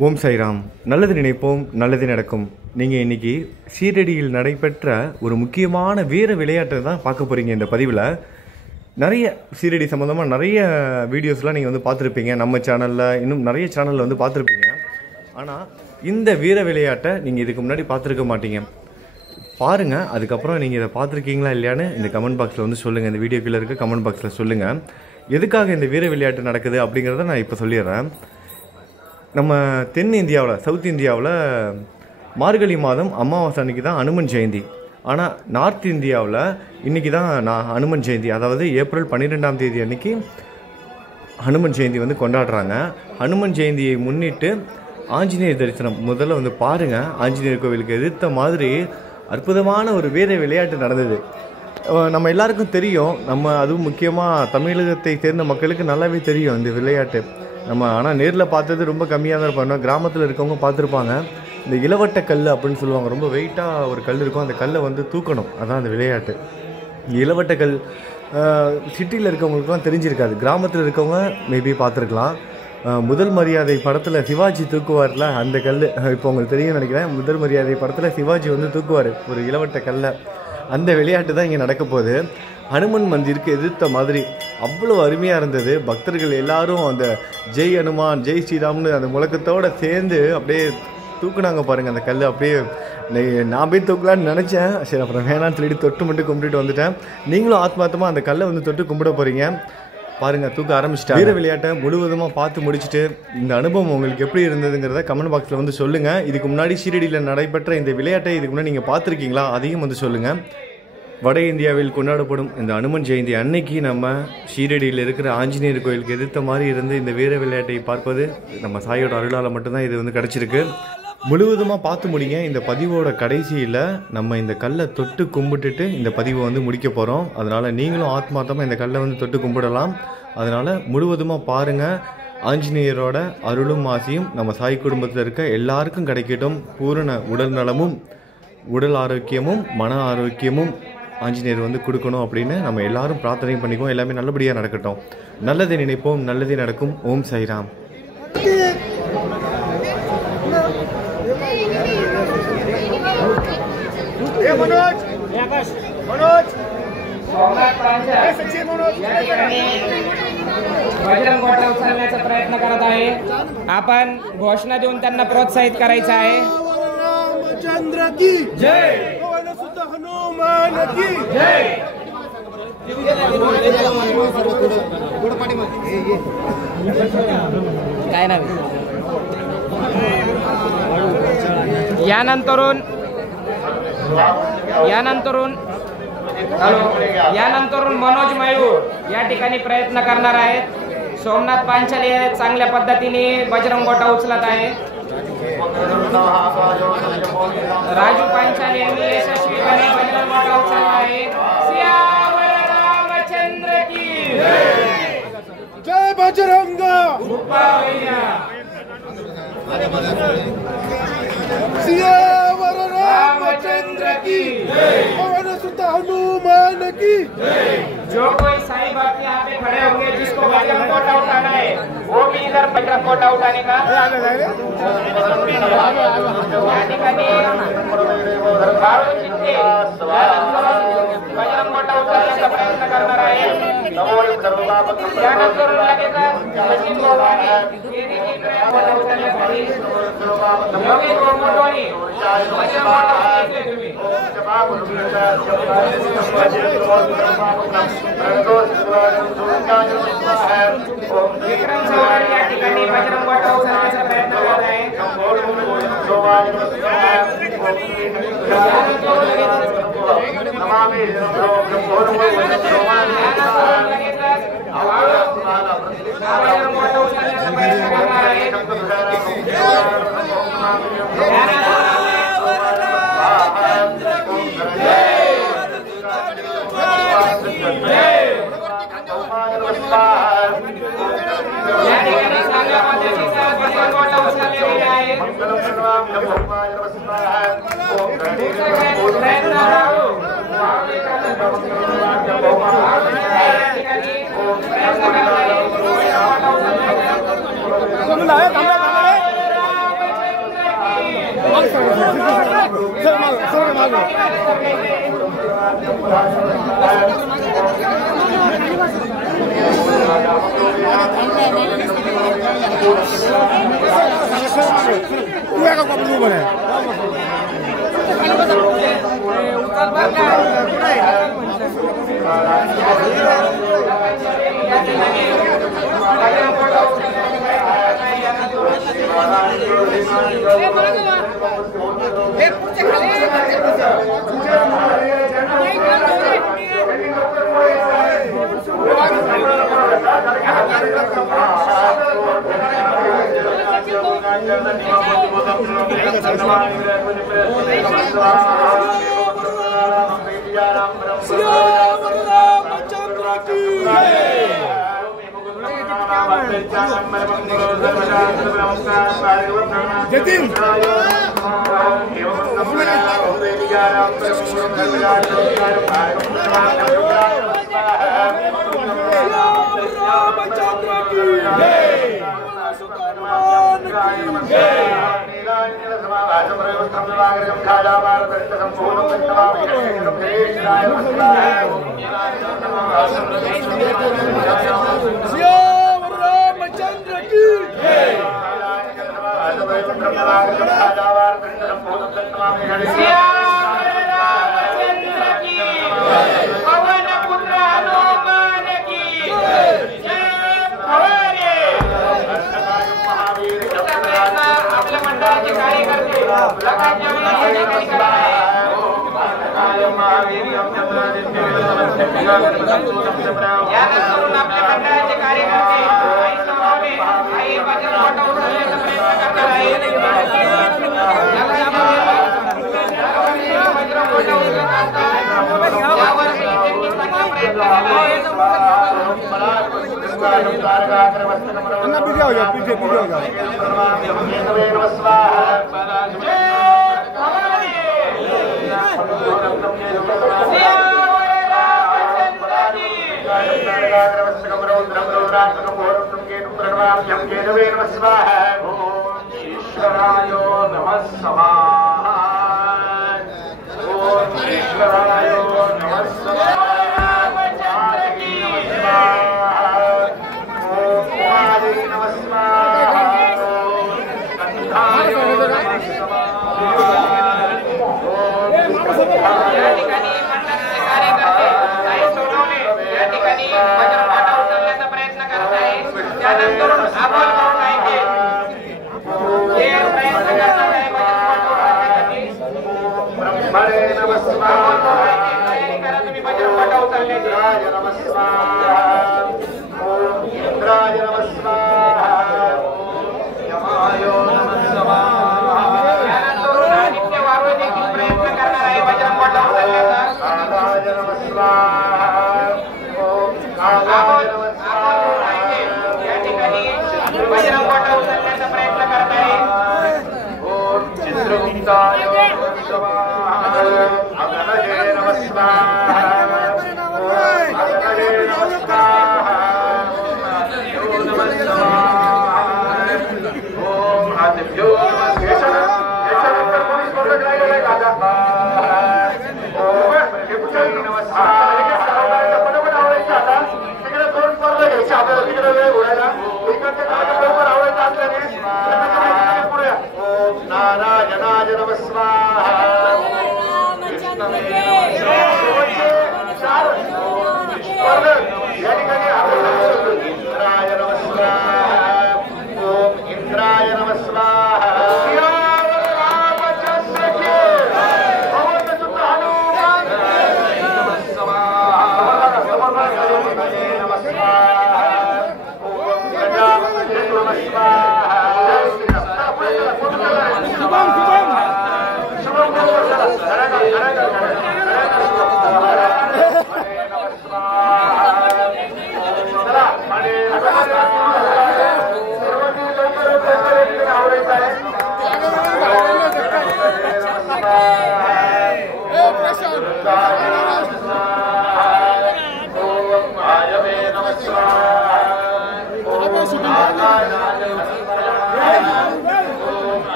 ஓம் சாய்ராம். நல்லது நினைப்போம், நல்லது நடக்கும். நீங்கள் இன்றைக்கி சீரடியில் நடைபெற்ற ஒரு முக்கியமான வீர விளையாட்டை தான் பார்க்க போகிறீங்க. இந்த பதிவில் நிறைய சீரடி சம்மந்தமாக நிறைய வீடியோஸ்லாம் நீங்கள் வந்து பார்த்துருப்பீங்க. நம்ம சேனலில் இன்னும் நிறைய சேனலில் வந்து பார்த்துருப்பீங்க. ஆனால் இந்த வீர விளையாட்டை நீங்கள் இதுக்கு முன்னாடி பார்த்துருக்க மாட்டீங்க. பாருங்கள், அதுக்கப்புறம் நீங்கள் இதை பார்த்துருக்கீங்களா இல்லையான்னு இந்த கமெண்ட் பாக்ஸில் வந்து சொல்லுங்கள். இந்த வீடியோ கீழே இருக்க கமெண்ட் பாக்ஸில் சொல்லுங்கள். எதுக்காக இந்த வீர விளையாட்டு நடக்குது அப்படிங்கிறத நான் இப்போ சொல்லிடுறேன். நம்ம தென் இந்தியாவில், சவுத் இந்தியாவில் மார்கழி மாதம் அமாவாசை அன்றைக்கி தான் அனுமன் ஜெயந்தி. ஆனால் நார்த் இந்தியாவில் இன்றைக்கி தான் அனுமன் ஜெயந்தி, அதாவது ஏப்ரல் 12ஆம் தேதி அன்றைக்கி ஹனுமன் ஜெயந்தி வந்து கொண்டாடுறாங்க. ஹனுமன் ஜெயந்தியை முன்னிட்டு ஆஞ்சநேயர் தரிசனம் முதல்ல வந்து பாருங்கள். ஆஞ்சநேயர் கோவிலுக்கு எதிர்த்த மாதிரி அற்புதமான ஒரு வீர விளையாட்டு நடந்தது. நம்ம எல்லாருக்கும் தெரியும். அதுவும் முக்கியமாக தமிழகத்தை சேர்ந்த மக்களுக்கு நல்லாவே தெரியும் இந்த விளையாட்டு. ஆனால் நேரில் பார்த்தது ரொம்ப கம்மியாக தான் இருப்பாங்க. கிராமத்தில் இருக்கவங்க பார்த்துருப்பாங்க. இந்த இளவட்ட கல் அப்படின்னு சொல்லுவாங்க. ரொம்ப வெயிட்டாக ஒரு கல் இருக்கும், அந்த கல்லை வந்து தூக்கணும். அதான் அந்த விளையாட்டு. இளவட்ட கல் சிட்டியில் இருக்கவங்களுக்குலாம் தெரிஞ்சிருக்காது. கிராமத்தில் இருக்கவங்க மேபி பார்த்துருக்கலாம். முதல் மரியாதை படத்தில் சிவாஜி தூக்குவார்ல அந்த கல், இப்போ உங்களுக்கு தெரியும் நினைக்கிறேன். முதல் மரியாதை படத்தில் சிவாஜி வந்து தூக்குவார் ஒரு இளவட்ட கல்லை. அந்த விளையாட்டு தான் இங்கே நடக்க போகுது. ஹனுமன் மந்திருக்கு எதிர்த்த மாதிரி அவ்வளோ அருமையாக இருந்தது. பக்தர்கள் எல்லாரும் அந்த ஜெய் ஹனுமான், ஜெய் ஸ்ரீராம்னு அந்த முழக்கத்தோடு சேர்ந்து அப்படியே தூக்குனாங்க பாருங்கள் அந்த கல். அப்படியே நான் போய் தூக்கலான்னு நினச்சேன். சரி, அப்புறம் வேணான்னு சொல்லிட்டு தொட்டு மட்டும் கும்பிட்டுட்டு வந்துட்டேன். நீங்களும் ஆத்மார்த்தமாக அந்த கல்லை வந்து தொட்டு கும்பிட போகிறீங்க. பாருங்கள், தூக்க ஆரம்பிச்சிட்டா. வீர விளையாட்டை முழுவதுமாக பார்த்து முடிச்சுட்டு இந்த அனுபவம் உங்களுக்கு எப்படி இருந்ததுங்கிறத கமெண்ட் பாக்ஸில் வந்து சொல்லுங்கள். இதுக்கு முன்னாடி சீரடியில் நடைபெற்ற இந்த விளையாட்டை இதுக்கு முன்னாடி நீங்கள் பார்த்துருக்கீங்களா, அதையும் வந்து சொல்லுங்கள். வட இந்தியாவில் கொண்டாடப்படும் இந்த அனுமன் ஜெயந்தி அன்னைக்கு நம்ம ஷீரடியில் இருக்கிற ஆஞ்சநேயர் கோயிலுக்கு எதிர்த்த மாதிரி இருந்து இந்த வீர விளையாட்டை பார்ப்பது நம்ம சாயோட அருளால் மட்டும்தான் இது வந்து கிடச்சிருக்கு. முழுவதுமாக பார்த்து முடிங்க. இந்த பதிவோட கடைசியில் நம்ம இந்த கல்லை தொட்டு கும்பிட்டுட்டு இந்த பதிவை வந்து முடிக்க போகிறோம். அதனால் நீங்களும் ஆத்மார்த்தமாக இந்த கல்லை வந்து தொட்டு கும்பிடலாம். அதனால் முழுவதுமாக பாருங்கள். ஆஞ்சநேயரோட அருளும் ஆசியும் நம்ம சாய் குடும்பத்தில் இருக்க எல்லாருக்கும் கிடைக்கட்டும். பூரண உடல் நலமும் உடல் ஆரோக்கியமும் மன ஆரோக்கியமும் ஆஞ்சநேயர் வந்து கொடுக்கணும் அப்படின்னு நம்ம எல்லாரும் பிரார்த்தனை பண்ணிக்குவோம். எல்லாமே நல்லபடியாக நடக்கட்டும். நல்லதை நினைப்போம், நல்லதே நடக்கும். ஓம் சாய்ராம். बजरंग गोटा उचलण्याचा प्रयत्न करत आहे. आपण घोषणा देऊन त्यांना प्रोत्साहित करायचं आहे. रामचंद्र की जय, पवनसुत हनुमान की जय. काय नाव यानंतरून मनोज मयूर या ठिकाणी प्रयत्न करणार आहेत. सोमनाथ पांचाली चांगल्या पद्धतीने बजरंग गोटा उचलत आहे. राजू पांचाली यांनी यशस्वीपणे बजरंग गोटा उचलला आहे. सियावर रामचंद्र की जय बजरंग. सियावर रामचंद्र की पवनसुत हनुमान की जय. जो कोई साईं भक्त यहाँ पे खड़े होंगे जिसको बजरंग गोटा उठाना है वो भी इधर बजरंग गोटा उठाने का या ठिकाणी बजरंग गोटा उचलण्याचा प्रयत्न करणार आहे. त्यानंतर लगेच योगेश मोटवानी बजरंग गोटा उचलले तुम्ही. विक्रम चव्हाण या ठिकाणी बजरंग गोटा उचलण्याचा प्रयत्न करत आहे. शुभम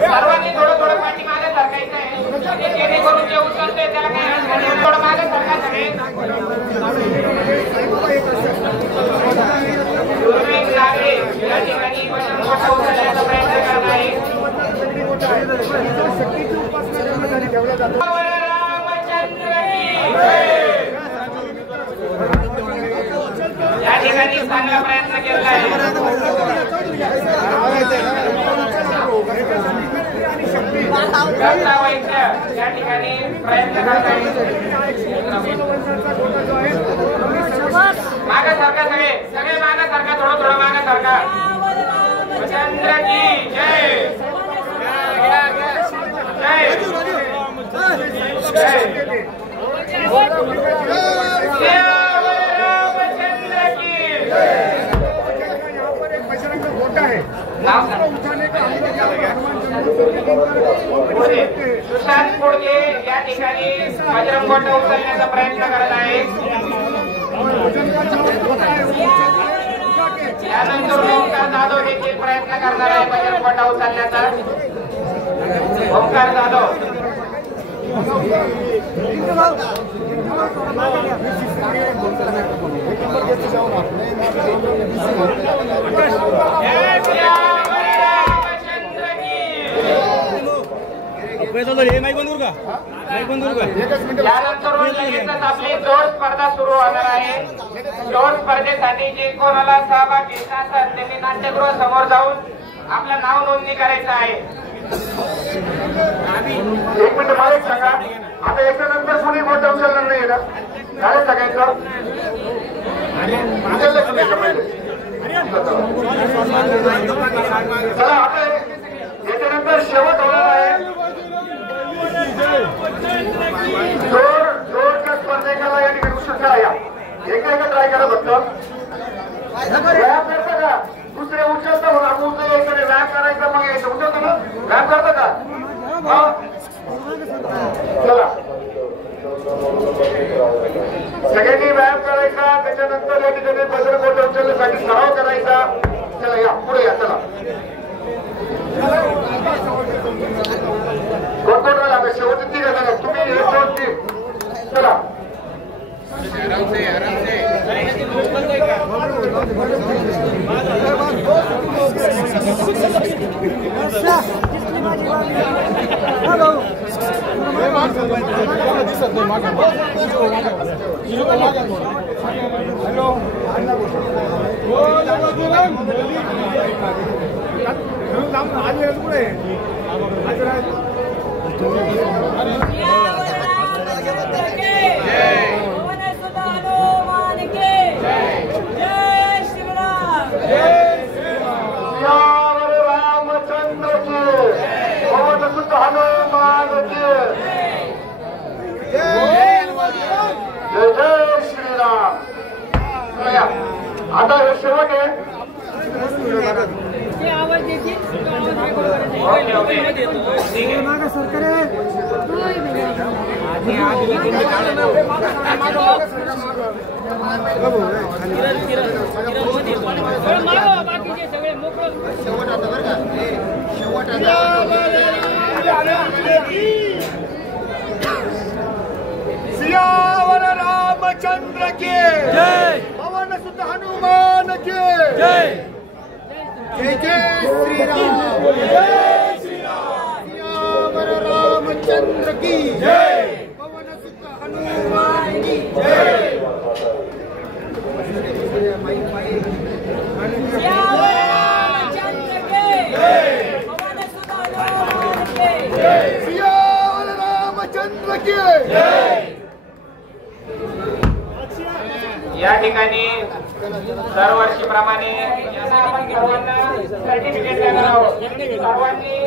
सर्वांनी थोडं थोडं पाठी मागे सरकायचं आहे जेणेकरून जे उचलते त्याला काही थोडं मागे सरकायचं आहे. दुर्मिळ नागरिक या ठिकाणी वजन मोठं उचलण्याचा प्रयत्न करत आहे. या ठिकाणी चांगला प्रयत्न केला आहे. या ठिकाणी प्रयत्न करताय. मागे सरका सगळे सगळे मागे सरका थोडं थोडं मागे सरका. चंद्र की जय जय जय रामचंद्र की सुशांत कोडके या ठिकाणी बजरंग गोटा उचलण्याचा प्रयत्न करत आहे. यानंतर ओंकार जाधव देखील प्रयत्न करणार आहे बजरंग गोटा उचलण्याचा. ओंकार जाधव यानंतर लगेचच आपली जोर स्पर्धा सुरू होणार आहे. जोर स्पर्धेसाठी जे कोणाला सहभाग घ्यायचा असेल त्यांनी नाट्यगृह समोर जाऊन आपलं नाव नोंदणी करायचं आहे. एक मिनिट मला सांगा, आता याच्यानंतर कोणी मोठं उचलणार नाही ना? काय सगळ्यांचं चला आता याच्यानंतर शेवट होणार आहे. जोरच्या स्पर्धेकाला या ठिकाणी उशीर करा. या एका ट्राय करा फक्त. व्यायाम करता का? दुसरे उचलता होणार उचल यायचं व्यायाम करायचा मग यायचं उचलतो ना व्यायाम करता का? चला सगळ्यांनी व्यायाम करायचा. त्याच्यानंतर या ठिकाणी बजरंग गोटा उचलण्यासाठी सराव करायचा. चला या पुढे या. चला कोण कोण राहिला शेवटची ती का तुम्ही एक दोन तीन. चला आता हे शेवट आहे. सियावर रामचंद्र की जय. पवन सुत हनुमान की जय. जय जय श्रीराम. जय श्रीराम. की जय, पवन सुत हनुमान की जय। सियावर रामचंद्र की जय। या ठिकाणी दरवर्षीप्रमाणे सर्वांना सर्टिफिकेट देणार आहोत. सर्वांनी